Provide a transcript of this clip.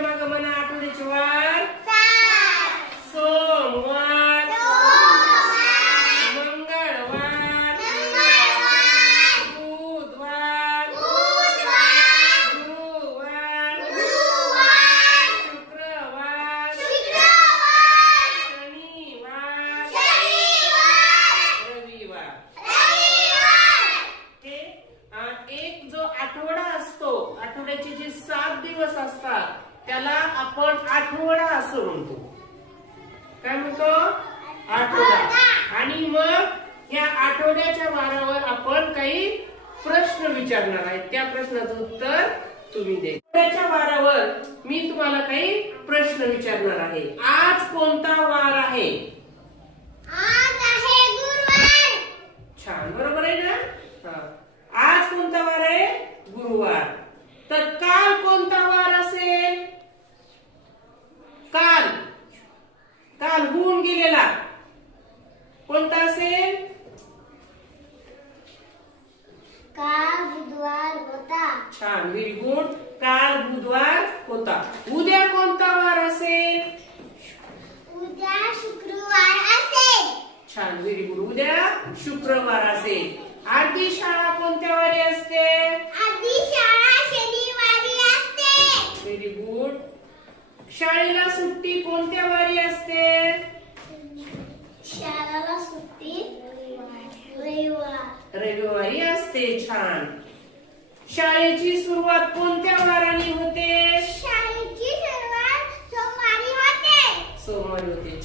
माझ्या मागे म्हणा आठवड्याचे वार. सोमवार, मंगळवार, बुधवार, गुरुवार, शुक्रवार, शनिवार, रविवार. एक जो आठवडा असतो, आठवड्याचे जे 7 दिवस असतात त्याला आपण आठवडा असं म्हणतो. काय म्हणतो? आठवडा. आणि मग या आठवड्याच्या वारावर आपण काही प्रश्न विचारणार आहे. त्या प्रश्नाचं उत्तर तुम्ही द्या. आठवड्याच्या वारावर मी तुम्हाला काही प्रश्न विचारणार आहे. आज कोणता वार आहे? आज आहे गुरुवार. छान, बरोबर आहे ना? आज कोणता वार आहे? गुरुवार. तर काल कोणता वार असेल? काल काल होऊन गेलेला कोणता असेल? काल बुधवार होता. छान, व्हेरी गुड. काल बुधवार होता. उद्या कोणता वार असेल? उद्या शुक्रवार असेल. छान, व्हेरी गुड. उद्या शुक्रवार असेल. आरती शाळा कोणत्या वारी असते? आधी शाळा शनिवारी असते. Very good. शाळेला सुट्टी कोणत्या वारी असते? शाळेला सुट्टी रविवारी असते. छान. शाळेची सुरुवात कोणत्या वाराने होते? शाळेची सुरुवात सोमवारी होते. सोमवारी होते.